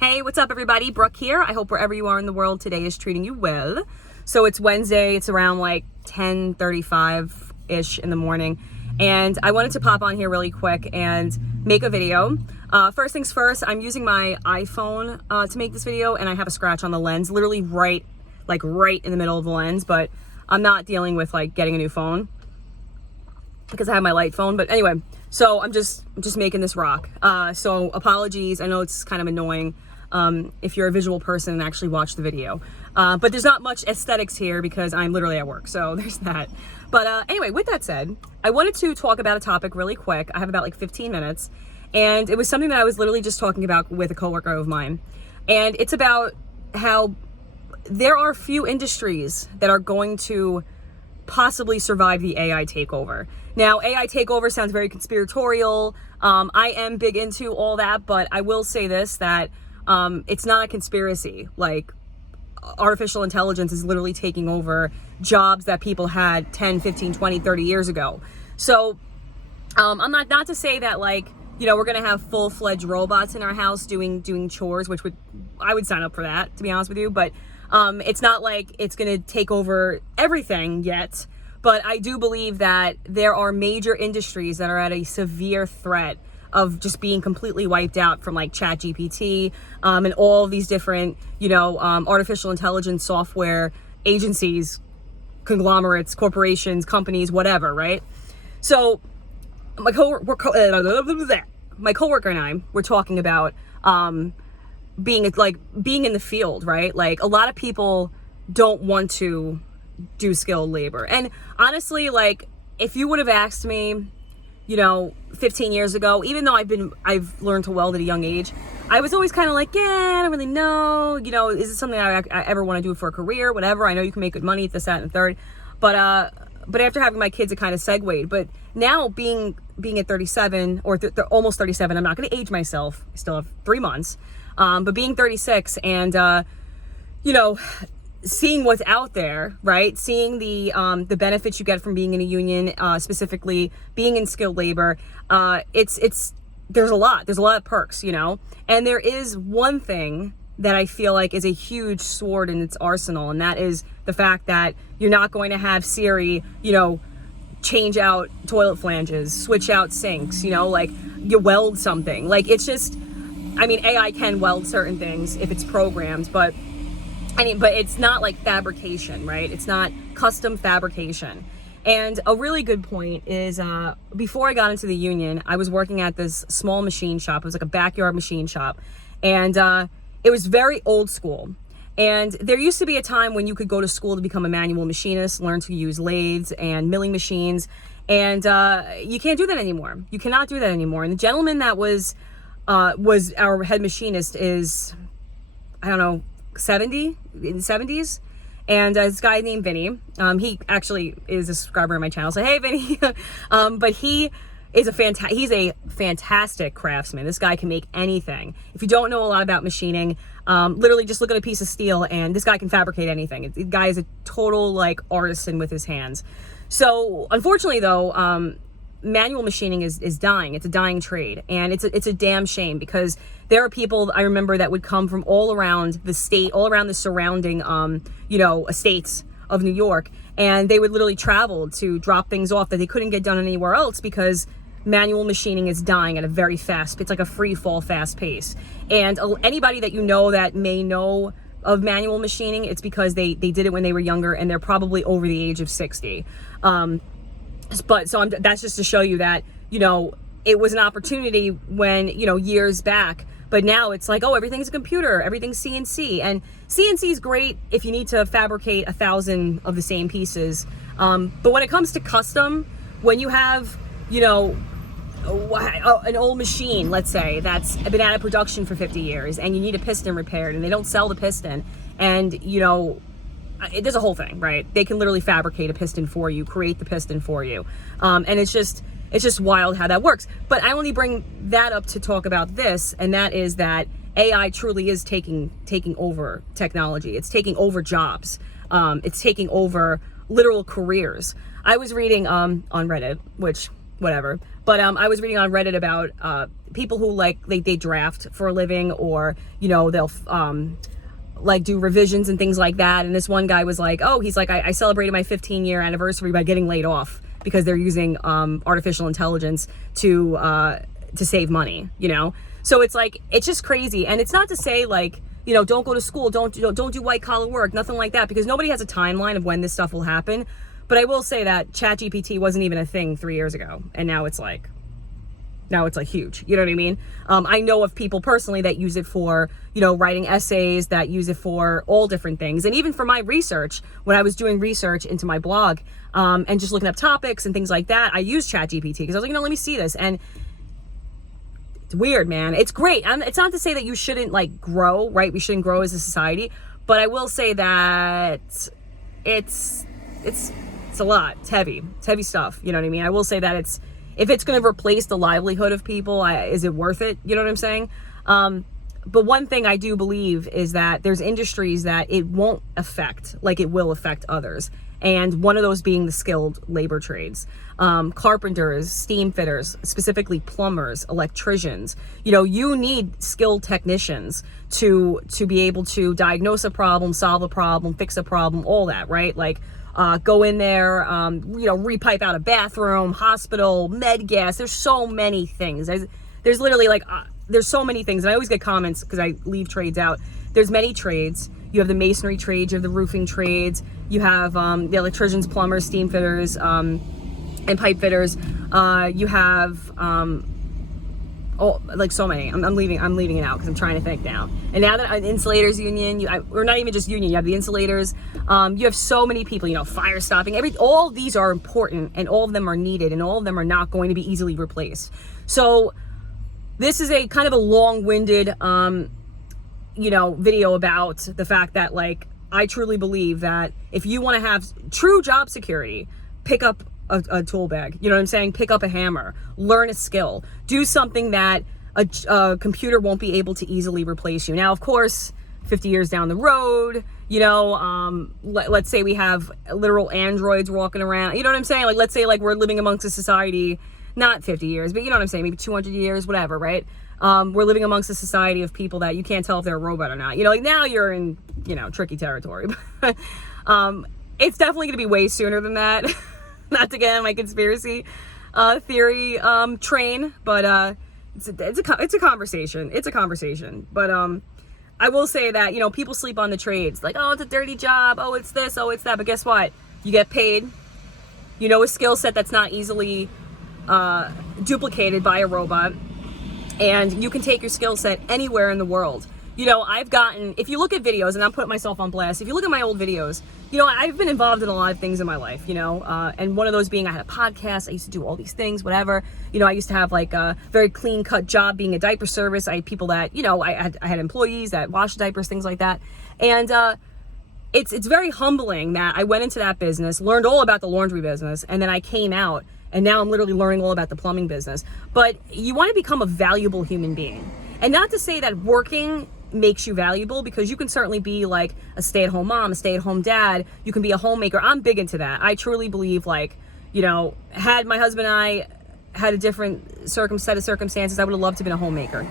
Hey, what's up everybody? Brooke here. I hope wherever you are in the world today is treating you well. So it's Wednesday, it's around like 10:35-ish in the morning. And I wanted to pop on here really quick and make a video. First things first, I'm using my iPhone to make this video, and I have a scratch on the lens, literally right in the middle of the lens, but I'm not dealing with like getting a new phone because I have my light phone. But anyway, so I'm just making this rock. So apologies, I know it's kind of annoying if you're a visual person and actually watch the video. But there's not much aesthetics here because I'm literally at work, so there's that. But anyway, with that said, I wanted to talk about a topic really quick. I have about like 15 minutes, and it was something that I was literally just talking about with a coworker of mine. And it's about how there are few industries that are going to possibly survive the AI takeover. Now, AI takeover sounds very conspiratorial. I am big into all that, but I will say this, that it's not a conspiracy. Like, artificial intelligence is literally taking over jobs that people had 10, 15, 20, 30 years ago. So I'm not to say that, like, you know, we're gonna have full-fledged robots in our house doing chores, which I would sign up for that, to be honest with you. But it's not like it's gonna take over everything yet. But I do believe that there are major industries that are at a severe threat of just being completely wiped out, from like ChatGPT and all of these different, you know, artificial intelligence software agencies, conglomerates, corporations, companies, whatever, right? So my coworker and I were talking about being in the field, right? Like, a lot of people don't want to do skilled labor. And honestly, like, if you would have asked me, you know, 15 years ago, even though I've learned to weld at a young age, I was always kind of like, yeah, I don't really know, you know, is it something I ever want to do for a career, whatever. I know you can make good money at this, that, and the third, but after having my kids, it kind of segued. But now being at 37 or almost 37, I'm not going to age myself, I still have 3 months, but being 36 and you know, seeing what's out there, right? Seeing the benefits you get from being in a union, specifically being in skilled labor, there's a lot of perks, you know. And there is one thing that I feel like is a huge sword in its arsenal, and that is the fact that you're not going to have Siri, you know, change out toilet flanges, switch out sinks, you know, like you weld something. Like, it's just, I mean, AI can weld certain things if it's programmed, but it's not like fabrication, right? It's not custom fabrication. And a really good point is, before I got into the union, I was working at this small machine shop. It was like a backyard machine shop. And it was very old school. And there used to be a time when you could go to school to become a manual machinist, learn to use lathes and milling machines. And you can't do that anymore. You cannot do that anymore. And the gentleman that was our head machinist is, I don't know, in the 70s, and this guy named Vinny, he actually is a subscriber on my channel, so hey Vinny. But he's a fantastic craftsman. This guy can make anything. If you don't know a lot about machining, literally just look at a piece of steel and this guy can fabricate anything. The guy is a total like artisan with his hands. So unfortunately though, manual machining is dying. It's a dying trade, and it's a damn shame, because there are people I remember that would come from all around the state, all around the surrounding you know, estates of New York, and they would literally travel to drop things off that they couldn't get done anywhere else because manual machining is dying at a very fast, it's like a free fall fast pace. And anybody that you know that may know of manual machining, it's because they did it when they were younger, and they're probably over the age of 60. But that's just to show you that, you know, it was an opportunity when, you know, years back, but now it's like, oh, everything's a computer, everything's CNC, and CNC is great if you need to fabricate 1,000 of the same pieces. But when it comes to custom, when you have, you know, an old machine, let's say, that's been out of production for 50 years, and you need a piston repaired, and they don't sell the piston, and, you know, there's a whole thing, right? They can literally fabricate a piston for you, create the piston for you. And it's just wild how that works. But I only bring that up to talk about this, and that is that AI truly is taking over technology. It's taking over jobs. It's taking over literal careers. I was reading on Reddit, which, whatever, but I was reading on Reddit about people who like they draft for a living, or they'll like do revisions and things like that. And this one guy was like, oh, he's like, I celebrated my 15-year anniversary by getting laid off because they're using artificial intelligence to save money, So it's like, it's just crazy. And it's not to say like, don't go to school, don't do white collar work, nothing like that, because nobody has a timeline of when this stuff will happen. But I will say that ChatGPT wasn't even a thing 3 years ago, and now it's like huge. You know what I mean? I know of people personally that use it for, writing essays, that use it for all different things. And even for my research, when I was doing research into my blog, and just looking up topics and things like that, I used ChatGPT because I was like, let me see this. And it's weird, man. It's great. It's not to say that you shouldn't like grow, right? We shouldn't grow as a society, but I will say that it's a lot. It's heavy. It's heavy stuff. You know what I mean? I will say that if it's going to replace the livelihood of people, is it worth it? You know what I'm saying? But one thing I do believe is that there's industries that it won't affect, like it will affect others. And one of those being the skilled labor trades. Carpenters, steam fitters, specifically plumbers, electricians. You need skilled technicians to be able to diagnose a problem, solve a problem, fix a problem, all that, right? Like, go in there, repipe out a bathroom, hospital, med gas. There's so many things. There's literally like, there's so many things. And I always get comments because I leave trades out. There's many trades. You have the masonry trades, you have the roofing trades, you have the electricians, plumbers, steam fitters, and pipe fitters. You have like so many. I'm leaving it out because I'm trying to think now. And now that an insulators union, or not even just union, you have the insulators. You have so many people, fire stopping. All these are important, and all of them are needed, and all of them are not going to be easily replaced. So this is a kind of a long-winded, video about the fact that like I truly believe that if you want to have true job security, pick up a tool bag. You know what I'm saying? Pick up a hammer, learn a skill, do something that a computer won't be able to easily replace you. Now, of course, 50 years down the road, let's say we have literal androids walking around. You know what I'm saying? Like, let's say like we're living amongst a society, not 50 years, but you know what I'm saying? Maybe 200 years, whatever, right? We're living amongst a society of people that you can't tell if they're a robot or not. Like now you're in, tricky territory. It's definitely going to be way sooner than that. Not to get on my conspiracy theory train, but it's a conversation. It's a conversation. But I will say that, people sleep on the trades. Like, oh, it's a dirty job. Oh, it's this. Oh, it's that. But guess what? You get paid. A skill set that's not easily duplicated by a robot. And you can take your skill set anywhere in the world. If you look at videos, and I'm putting myself on blast, if you look at my old videos, I've been involved in a lot of things in my life, and one of those being I had a podcast, I used to do all these things, whatever. I used to have like a very clean cut job being a diaper service. I had people that, I had employees that washed diapers, things like that. And it's very humbling that I went into that business, learned all about the laundry business, and then I came out. And now I'm literally learning all about the plumbing business. But you want to become a valuable human being. And not to say that working makes you valuable, because you can certainly be like a stay-at-home mom, a stay-at-home dad. You can be a homemaker. I'm big into that. I truly believe like, had my husband and I had a different set of circumstances, I would have loved to have been a homemaker,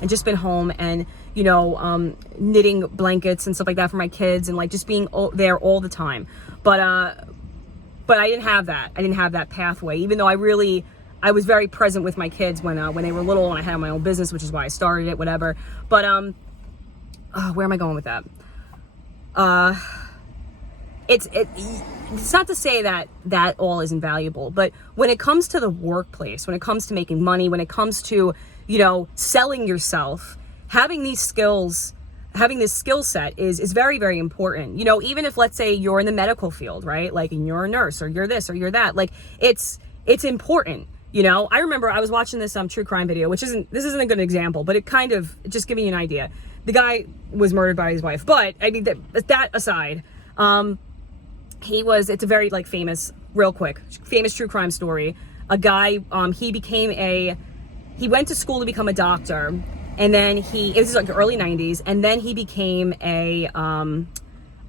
and just been home and, knitting blankets and stuff like that for my kids and like just being there all the time. But I didn't have that. I didn't have that pathway, even though I was very present with my kids when they were little, and I had my own business, which is why I started it, whatever. But where am I going with that? It's not to say that all isn't valuable, but when it comes to the workplace, when it comes to making money, when it comes to, selling yourself, having these skills, having this skill set is very, very important. Even if, let's say, you're in the medical field, right? Like, and you're a nurse, or you're this, or you're that. Like, it's important. I remember I was watching this true crime video, this isn't a good example, but it just giving you an idea. The guy was murdered by his wife, but I mean, that aside, it's a very like famous true crime story. A guy, he went to school to become a doctor. And then it was like the early 90s, and then he became an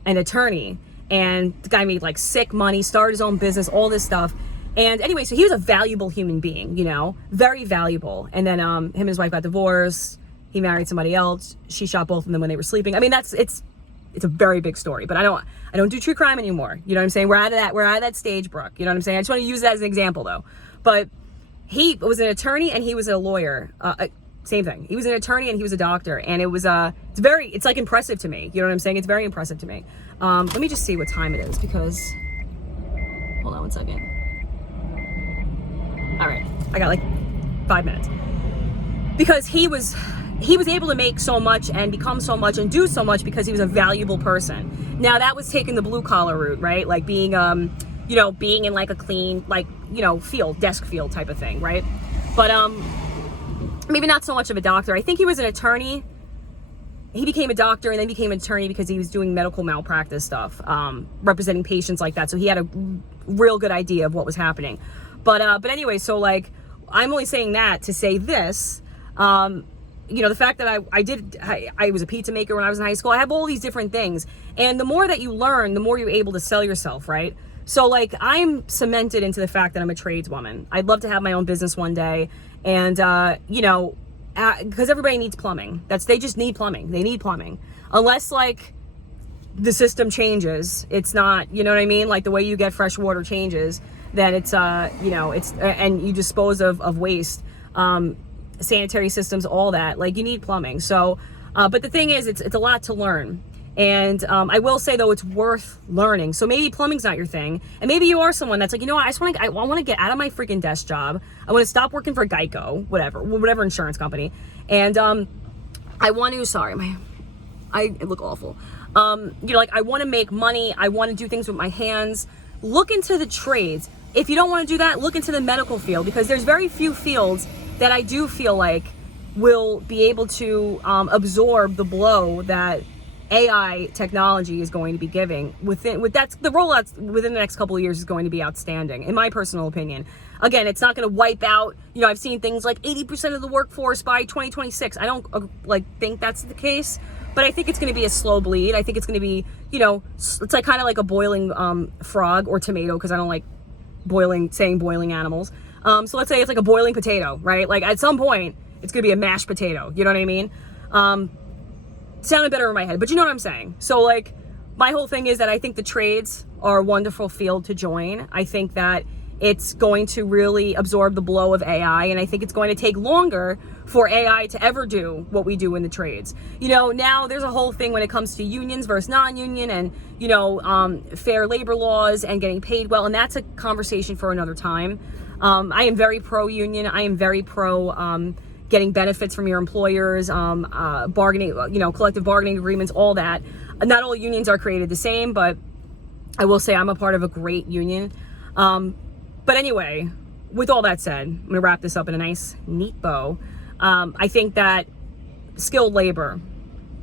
attorney. And the guy made like sick money, started his own business, all this stuff. And anyway, so he was a valuable human being, you know, very valuable. And then him and his wife got divorced. He married somebody else. She shot both of them when they were sleeping. I mean, it's a very big story, but I don't do true crime anymore. You know what I'm saying? We're out of that stage, Brooke. You know what I'm saying? I just want to use that as an example though. But he was an attorney and he was a lawyer. Same thing. He was an attorney and he was a doctor. And it's like impressive to me. You know what I'm saying? It's very impressive to me. Let me just see what time it is because, hold on one second. All right, I got like 5 minutes. Because he was able to make so much and become so much and do so much because he was a valuable person. Now that was taking the blue collar route, right? Like being, being in like a clean, like, desk field type of thing, right? But maybe not so much of a doctor. I think he was an attorney. He became a doctor and then became an attorney because he was doing medical malpractice stuff, representing patients like that. So he had a real good idea of what was happening. But anyway, so like, I'm only saying that to say this, the fact that I was a pizza maker when I was in high school. I have all these different things. And the more that you learn, the more you're able to sell yourself, right? So like, I'm cemented into the fact that I'm a tradeswoman. I'd love to have my own business one day. And, because everybody needs plumbing. They just need plumbing. They need plumbing. Unless like the system changes, it's not, you know what I mean? Like the way you get fresh water changes, then it's, and you dispose of waste, sanitary systems, all that, like you need plumbing. So, but the thing is, it's a lot to learn. And I will say though, it's worth learning. So maybe plumbing's not your thing, and maybe you are someone that's like, you know what, I want to get out of my freaking desk job. I want to stop working for Geico, whatever insurance company, and I want to. I look awful. I want to make money. I want to do things with my hands. Look into the trades. If you don't want to do that, look into the medical field, because there's very few fields that I do feel like will be able to absorb the blow that AI technology is going to be giving. The rollouts within the next couple of years is going to be outstanding, in my personal opinion. Again, it's not going to wipe out, I've seen things like 80% of the workforce by 2026. I don't think that's the case, but I think it's going to be a slow bleed. I think it's going to be, it's like kind of like a boiling frog or tomato, because I don't like saying boiling animals. So let's say it's like a boiling potato, right? Like at some point, it's going to be a mashed potato. You know what I mean? Sounded better in my head, but you know what I'm saying? So like, my whole thing is that I think the trades are a wonderful field to join. I think that it's going to really absorb the blow of AI, and I think it's going to take longer for AI to ever do what we do in the trades. Now there's a whole thing when it comes to unions versus non-union and, fair labor laws and getting paid well, and that's a conversation for another time. I am very pro-union. I am very pro getting benefits from your employers, bargaining, collective bargaining agreements, all that. Not all unions are created the same, but I will say I'm a part of a great union. But anyway, with all that said, I'm gonna wrap this up in a nice, neat bow. I think that skilled labor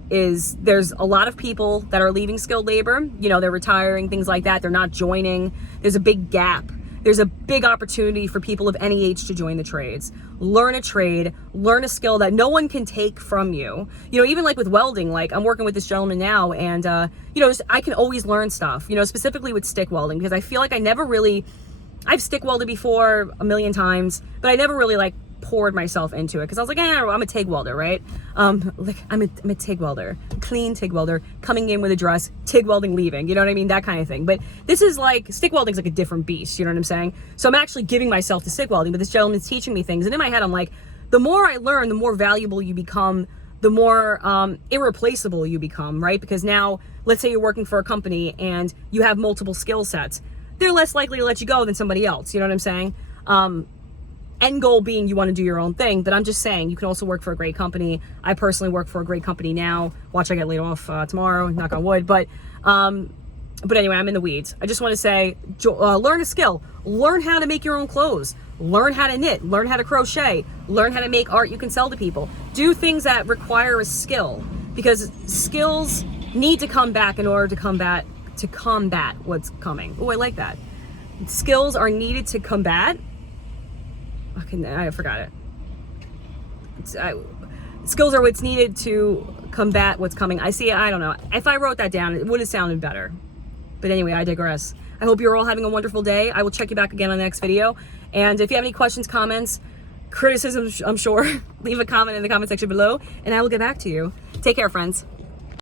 there's a lot of people that are leaving skilled labor. They're retiring, things like that. They're not joining. There's a big gap. There's a big opportunity for people of any age to join the trades. Learn a trade, learn a skill that no one can take from you. Even like with welding, like I'm working with this gentleman now, and I can always learn stuff, specifically with stick welding, because I feel like I've stick welded before a million times, but I never really like poured myself into it, because I was like, I'm a TIG welder, right? I'm a TIG welder, clean TIG welder, coming in with a dress, TIG welding leaving, you know what I mean? That kind of thing. But this is like, stick welding's like a different beast, you know what I'm saying? So I'm actually giving myself to stick welding, but this gentleman's teaching me things, and in my head I'm like, the more I learn, the more valuable you become, the more irreplaceable you become, right? Because now, let's say you're working for a company and you have multiple skill sets, they're less likely to let you go than somebody else, you know what I'm saying? End goal being you want to do your own thing, but I'm just saying you can also work for a great company. I personally work for a great company now. Watch, I get laid off tomorrow, knock on wood. But anyway, I'm in the weeds. I just want to say, learn a skill. Learn how to make your own clothes. Learn how to knit. Learn how to crochet. Learn how to make art you can sell to people. Do things that require a skill, because skills need to come back in order to combat what's coming. Oh, I like that. Skills are needed to combat. I forgot it. Skills are what's needed to combat what's coming. I don't know. If I wrote that down, it would have sounded better. But anyway, I digress. I hope you're all having a wonderful day. I will check you back again on the next video. And if you have any questions, comments, criticisms, I'm sure, leave a comment in the comment section below and I will get back to you. Take care, friends.